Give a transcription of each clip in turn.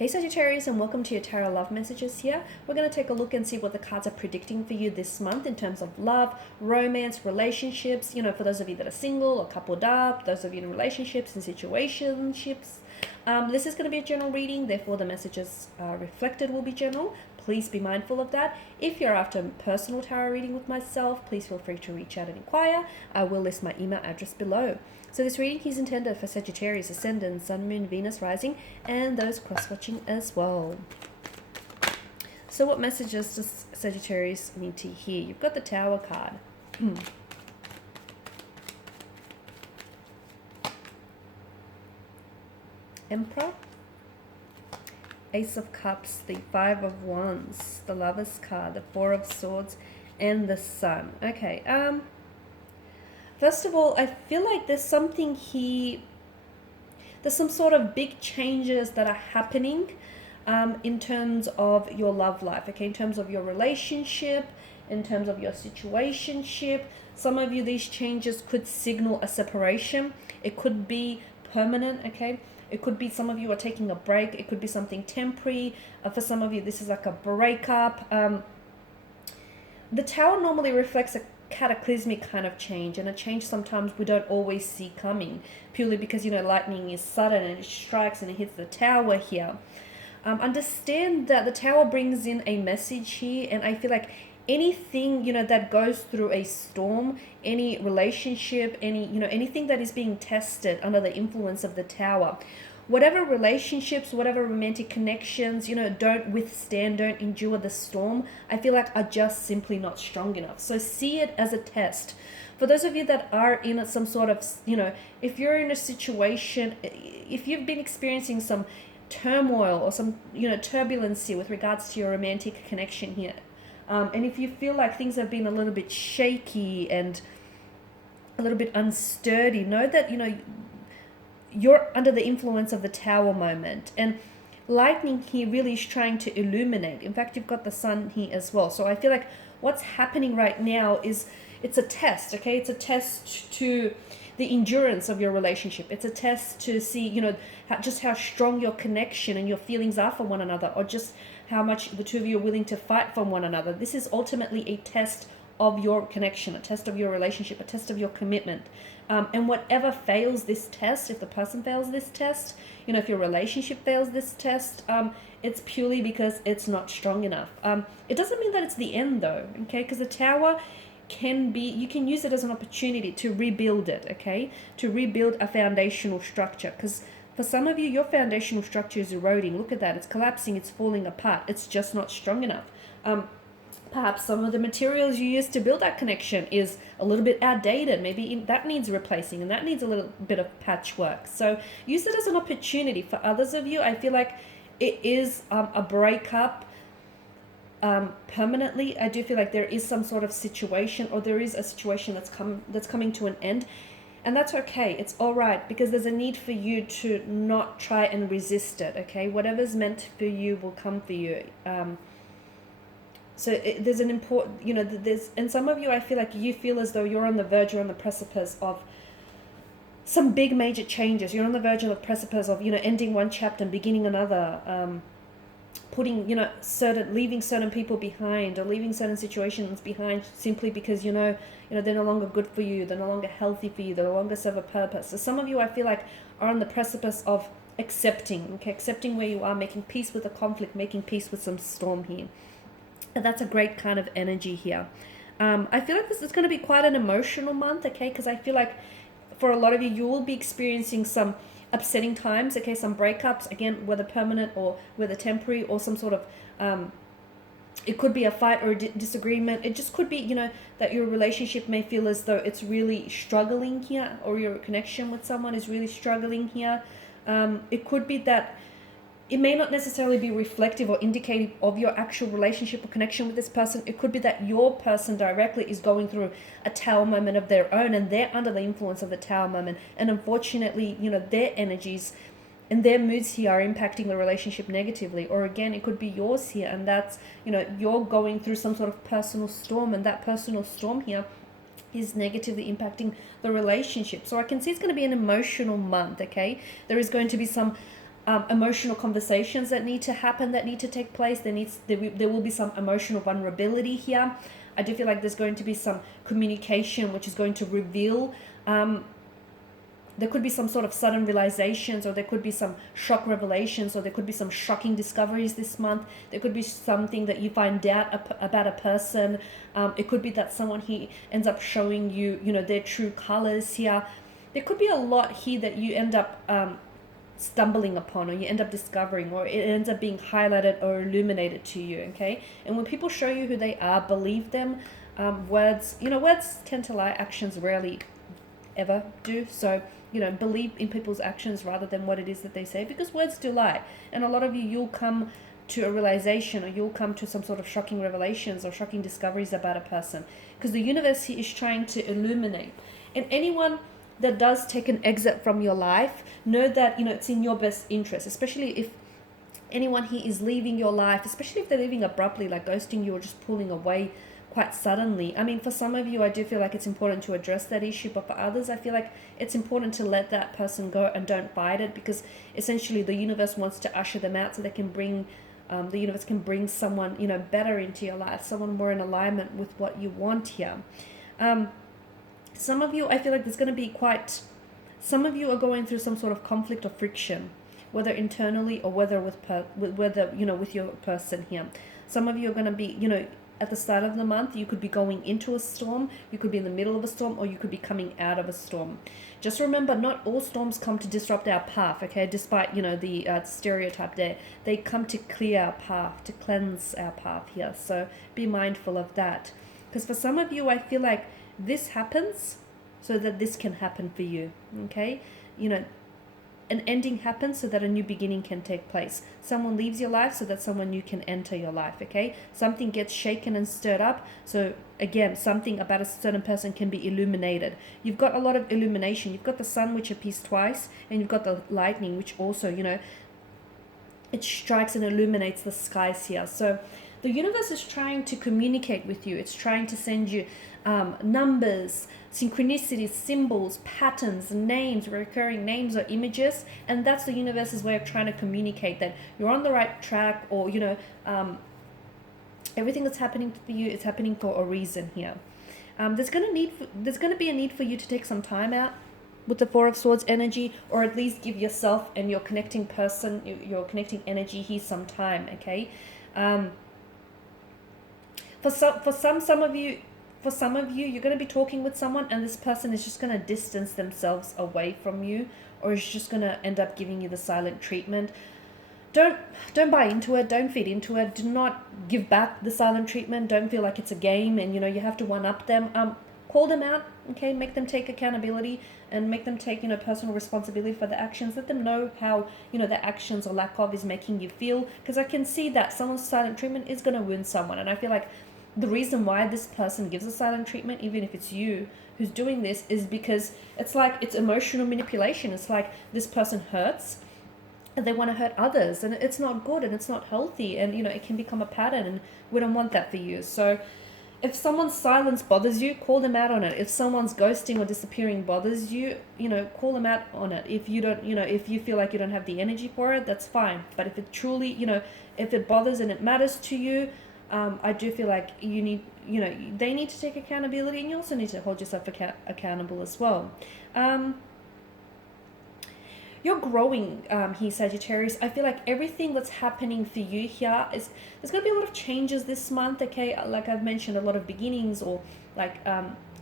Hey Sagittarius, and welcome to your tarot love messages here. We're going to take a look and see what the cards are predicting for you this month in terms of love, romance, relationships, for those of you that are single or coupled up, those of you in relationships and situationships. This is going to be a general reading, therefore the messages reflected will be general. Please be mindful of that. If you're after a personal tarot reading with myself, please feel free to reach out and inquire. I will list my email address below. So this reading is intended for Sagittarius, Ascendant, Sun, Moon, Venus, Rising, and those cross-watching as well. So what messages does Sagittarius need to hear? You've got the Tower card. Emperor, Ace of Cups, the Five of Wands, the Lover's card, the Four of Swords, and the Sun. Okay, first of all, I feel like there's something here, there's some sort of big changes that are happening in terms of your love life, okay, in terms of your relationship, in terms of your situationship. Some of you, these changes could signal a separation. It could be permanent, okay. It could be some of you are taking a break. It could be something temporary. For some of you, this is like a breakup. The Tower normally reflects a cataclysmic kind of change, and a change sometimes we don't always see coming, purely because lightning is sudden and it strikes and it hits the Tower here. Understand that the Tower brings in a message here, and I feel like anything that goes through a storm, any relationship, anything that is being tested under the influence of the Tower, whatever relationships, whatever romantic connections, don't endure the storm, I feel like are just simply not strong enough. So see it as a test. For those of you that are in some sort of, if you're in a situation, if you've been experiencing some turmoil or some, turbulency with regards to your romantic connection here, and if you feel like things have been a little bit shaky and a little bit unsturdy, know that, you're under the influence of the Tower moment. And lightning here really is trying to illuminate. In fact, you've got the Sun here as well. So I feel like what's happening right now is it's a test, okay? It's a test to the endurance of your relationship. It's a test to see, just how strong your connection and your feelings are for one another, or just how much the two of you are willing to fight for one another. This is ultimately a test of your connection, a test of your relationship, a test of your commitment. And whatever fails this test, if the person fails this test, if your relationship fails this test, it's purely because it's not strong enough. It doesn't mean that it's the end though, okay? Because the Tower can be, you can use it as an opportunity to rebuild it, okay? To rebuild a foundational structure. Because for some of you, your foundational structure is eroding. Look at that. It's collapsing. It's falling apart. It's just not strong enough. Perhaps some of the materials you used to build that connection is a little bit outdated. Maybe that needs replacing, and that needs a little bit of patchwork. So use it as an opportunity. For others of you, I feel like it is a breakup permanently. I do feel like there is some sort of situation, or there is a situation that's coming to an end. And that's okay. It's all right, because there's a need for you to not try and resist it, okay? Whatever's meant for you will come for you. So there's an important, and some of you, I feel like you feel as though you're on the verge or on the precipice of some big major changes. You're on the verge of the precipice of, ending one chapter and beginning another, putting, leaving certain people behind, or leaving certain situations behind simply because, they're no longer good for you. They're no longer healthy for you. They no longer serve a purpose. So some of you, I feel like, are on the precipice of accepting where you are, making peace with the conflict, making peace with some storm here. And that's a great kind of energy here. I feel like this is going to be quite an emotional month, okay? Because I feel like for a lot of you, you will be experiencing some upsetting times, okay? Some breakups, again, whether permanent or whether temporary, or some sort of, it could be a fight or a disagreement. It just could be, that your relationship may feel as though it's really struggling here, or your connection with someone is really struggling here. It could be that it may not necessarily be reflective or indicative of your actual relationship or connection with this person. It could be that your person directly is going through a Tower moment of their own, and they're under the influence of the Tower moment. And unfortunately, their energies and their moods here are impacting the relationship negatively. Or again, it could be yours here, and that's, you're going through some sort of personal storm, and that personal storm here is negatively impacting the relationship. So I can see it's going to be an emotional month, okay? There is going to be some emotional conversations that need to happen, that need to take place. There will be some emotional vulnerability here. I do feel like there's going to be some communication which is going to reveal, there could be some sort of sudden realizations, or there could be some shock revelations, or there could be some shocking discoveries this month. There could be something that you find out about a person. It could be that someone here ends up showing you, their true colors here. There could be a lot here that you end up stumbling upon, or you end up discovering, or it ends up being highlighted or illuminated to you, okay? And when people show you who they are, believe them. Words tend to lie, actions rarely ever do. So, believe in people's actions rather than what it is that they say, because words do lie. And a lot of you'll come to a realization, or you'll come to some sort of shocking revelations or shocking discoveries about a person, because the universe here is trying to illuminate. And anyone that does take an exit from your life, know that, it's in your best interest, especially if anyone here is leaving your life, especially if they're leaving abruptly, like ghosting you or just pulling away quite suddenly. I mean, for some of you, I do feel like it's important to address that issue, but for others, I feel like it's important to let that person go and don't fight it, because essentially the universe wants to usher them out so they can bring, the universe can bring someone, better into your life, someone more in alignment with what you want here. Some of you, I feel like there's going to be some of you are going through some sort of conflict or friction, whether internally or whether with your person here. Some of you are going to be, at the start of the month, you could be going into a storm, you could be in the middle of a storm, or you could be coming out of a storm. Just remember, not all storms come to disrupt our path, okay? Despite, the stereotype there. They come to clear our path, to cleanse our path here. So be mindful of that. Because for some of you, I feel like this happens so that this can happen for you, okay? An ending happens so that a new beginning can take place. Someone leaves your life so that someone new can enter your life, okay? Something gets shaken and stirred up. So again, something about a certain person can be illuminated. You've got a lot of illumination. You've got the sun, which appears twice, and you've got the lightning, which also, it strikes and illuminates the skies here. So the universe is trying to communicate with you. It's trying to send you numbers, synchronicities, symbols, patterns, names, recurring names or images, and that's the universe's way of trying to communicate that you're on the right track, or everything that's happening for you is happening for a reason here. There's going to be a need for you to take some time out with the Four of Swords energy, or at least give yourself and your connecting person, your connecting energy here some time, okay? For some of you, you're going to be talking with someone, and this person is just going to distance themselves away from you, or is just going to end up giving you the silent treatment. Don't buy into it. Don't feed into it. Do not give back the silent treatment. Don't feel like it's a game and, you have to one-up them. Call them out, okay? Make them take accountability and make them take, personal responsibility for the actions. Let them know how, their actions or lack of is making you feel. Because I can see that someone's silent treatment is going to wound someone. And I feel like the reason why this person gives a silent treatment, even if it's you who's doing this, is because it's emotional manipulation. It's like this person hurts and they want to hurt others, and it's not good and it's not healthy, and it can become a pattern, and we don't want that for you. So if someone's silence bothers you, call them out on it. If someone's ghosting or disappearing bothers you, call them out on it. If you don't, if you feel like you don't have the energy for it, that's fine. But if it truly, if it bothers and it matters to you, I do feel like you need, they need to take accountability, and you also need to hold yourself accountable as well. You're growing here, Sagittarius. I feel like everything that's happening for you here is, there's going to be a lot of changes this month, okay? Like I've mentioned, a lot of beginnings, or like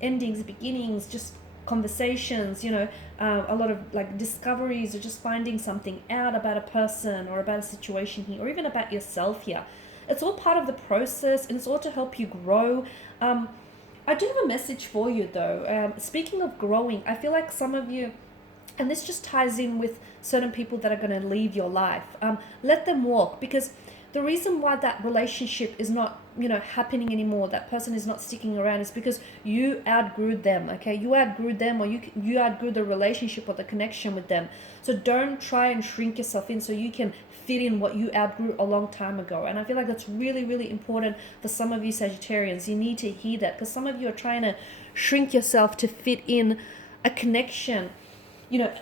endings, beginnings, just conversations, a lot of like discoveries, or just finding something out about a person or about a situation here, or even about yourself here. It's all part of the process, and it's all to help you grow. I do have a message for you though. Speaking of growing, I feel like some of you, and this just ties in with certain people that are going to leave your life. Let them walk, because the reason why that relationship is not, happening anymore, that person is not sticking around, is because you outgrew them, okay? You outgrew them, or you outgrew the relationship or the connection with them. So don't try and shrink yourself in so you can fit in what you outgrew a long time ago. And I feel like that's really, really important for some of you Sagittarians. You need to hear that, because some of you are trying to shrink yourself to fit in a connection you know,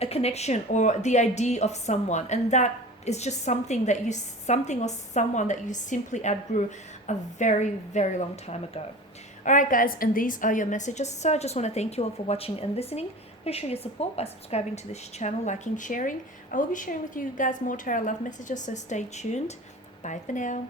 a connection or the idea of someone, and that is just something that you, something or someone that you simply outgrew a very, very long time ago. All right, guys, and these are your messages. So I just want to thank you all for watching and listening. Please show your support by subscribing to this channel, liking, sharing. I will be sharing with you guys more tarot love messages, so stay tuned. Bye for now.